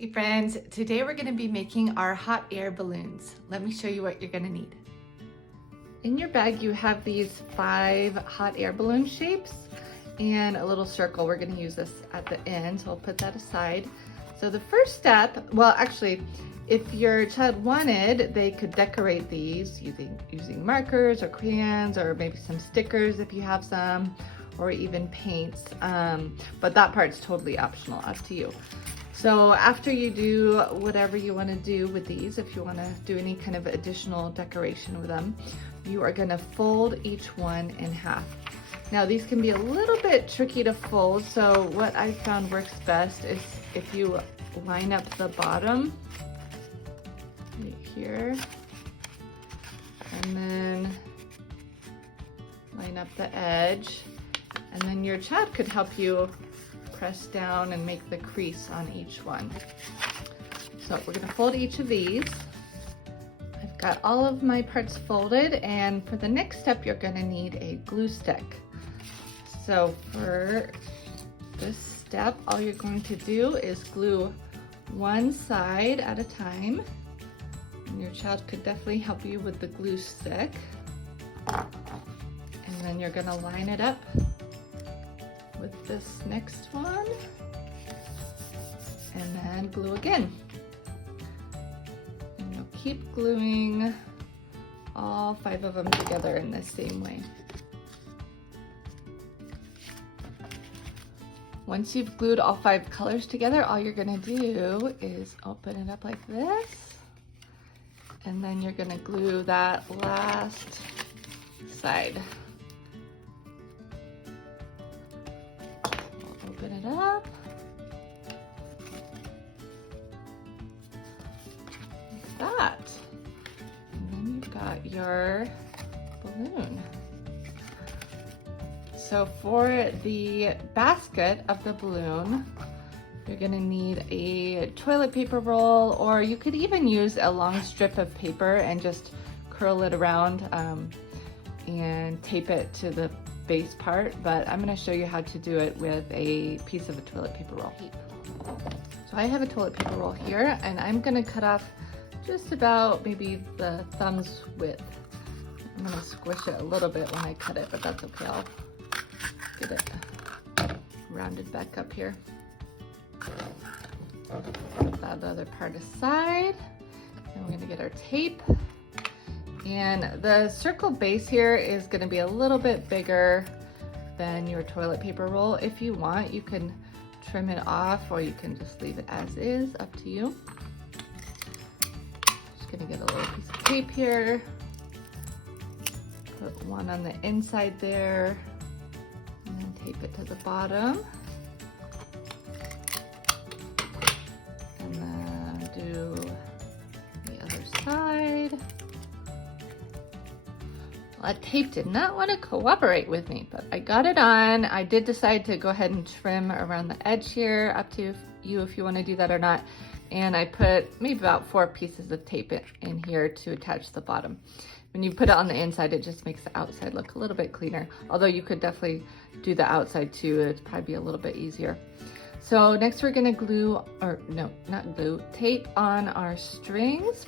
Hey friends, today we're going to be making our hot air balloons. Let me show you what you're going to need. In your bag you have these 5 hot air balloon shapes and a little circle. We're going to use this at the end, so I'll put that aside. So the first step, well actually, if your child wanted, they could decorate these using markers or crayons or maybe some stickers if you have some, or even paints, but that part's totally optional, up to you. So after you do whatever you want to do with these, if you want to do any kind of additional decoration with them, you are going to fold each one in half. Now these can be a little bit tricky to fold, so what I found works best is if you line up the bottom right here, and then line up the edge, and then your child could help you press down and make the crease on each one. So we're going to fold each of these. I've got all of my parts folded, and for the next step you're going to need a glue stick. So for this step, all you're going to do is glue one side at a time, and your child could definitely help you with the glue stick. And then you're going to line it up with this next one, and then glue again. And you'll keep gluing all 5 of them together in the same way. Once you've glued all 5 colors together, all you're gonna do is open it up like this, and then you're gonna glue that last side. Open it up. Like that. And then you've got your balloon. So for the basket of the balloon, you're gonna need a toilet paper roll, or you could even use a long strip of paper and just curl it around and tape it to the base part, but I'm going to show you how to do it with a piece of a toilet paper roll. So I have a toilet paper roll here, and I'm going to cut off just about maybe the thumb's width. I'm going to squish it a little bit when I cut it, but that's okay. I'll get it rounded back up here. Put that other part aside, and we're going to get our tape. And the circle base here is going to be a little bit bigger than your toilet paper roll. If you want, you can trim it off, or you can just leave it as is, up to you. Just going to get a little piece of tape here. Put one on the inside there, and then tape it to the bottom. And then do the other side. That tape did not want to cooperate with me, but I got it on. I did decide to go ahead and trim around the edge here, up to you if you want to do that or not. And I put maybe about 4 pieces of tape in here to attach the bottom. When you put it on the inside, it just makes the outside look a little bit cleaner. Although you could definitely do the outside too. It'd probably be a little bit easier. So next we're gonna glue, or no, not glue, tape on our strings.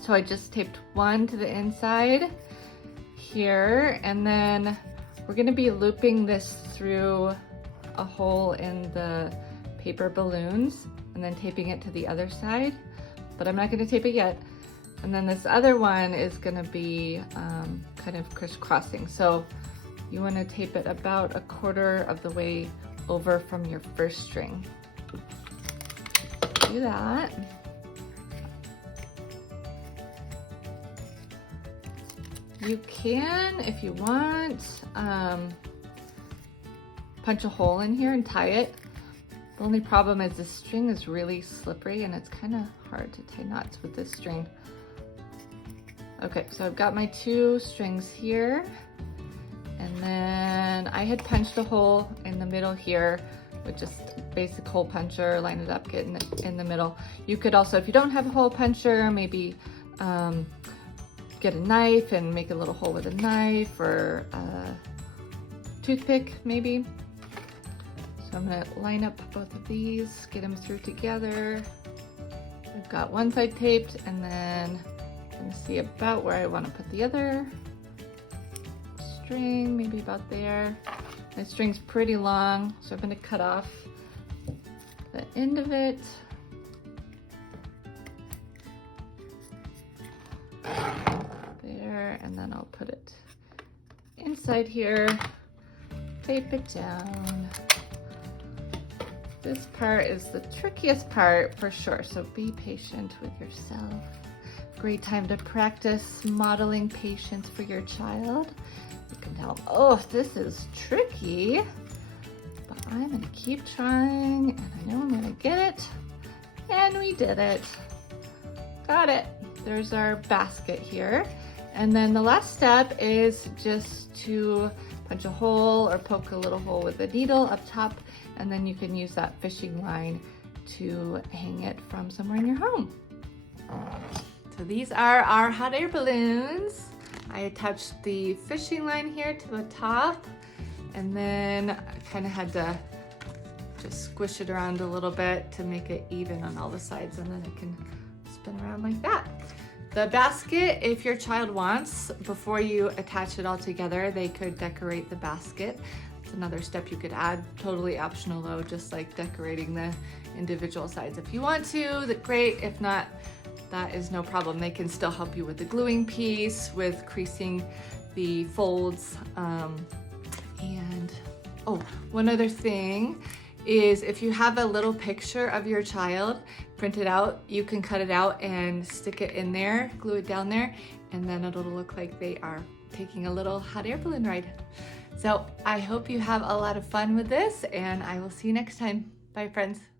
So I just taped one to the inside here, and then we're going to be looping this through a hole in the paper balloons and then taping it to the other side, but I'm not going to tape it yet. And then this other one is going to be kind of crisscrossing, so you want to tape it about 1/4 of the way over from your first string. Do that. You can, if you want, punch a hole in here and tie it. The only problem is the string is really slippery, and it's kind of hard to tie knots with this string. Okay, so I've got my 2 strings here, and then I had punched a hole in the middle here with just basic hole puncher, line it up, get in the middle. You could also, if you don't have a hole puncher, maybe get a knife and make a little hole with a knife, or a toothpick maybe. So I'm gonna line up both of these, get them through together. I've got one side taped, and then I'm gonna see about where I want to put the other string, maybe about there. My string's pretty long, so I'm gonna cut off the end of it. There, and then I'll put it inside here, tape it down. This part is the trickiest part for sure, so be patient with yourself. Great time to practice modeling patience for your child. You can tell them, oh, this is tricky, but I'm gonna keep trying, and I know I'm gonna get it. And we did it. Got it. There's our basket here. And then the last step is just to punch a hole or poke a little hole with a needle up top, and then you can use that fishing line to hang it from somewhere in your home. So these are our hot air balloons. I attached the fishing line here to the top, and then I kind of had to just squish it around a little bit to make it even on all the sides, and then it can spin around like that. The basket, if your child wants, before you attach it all together, they could decorate the basket. It's another step you could add, totally optional though, just like decorating the individual sides. If you want to, great. If not, that is no problem. They can still help you with the gluing piece, with creasing the folds. And oh, one other thing is if you have a little picture of your child printed out, you can cut it out and stick it in there, glue it down there, and then it'll look like they are taking a little hot air balloon ride. So I hope you have a lot of fun with this, and I will see you next time. Bye, friends.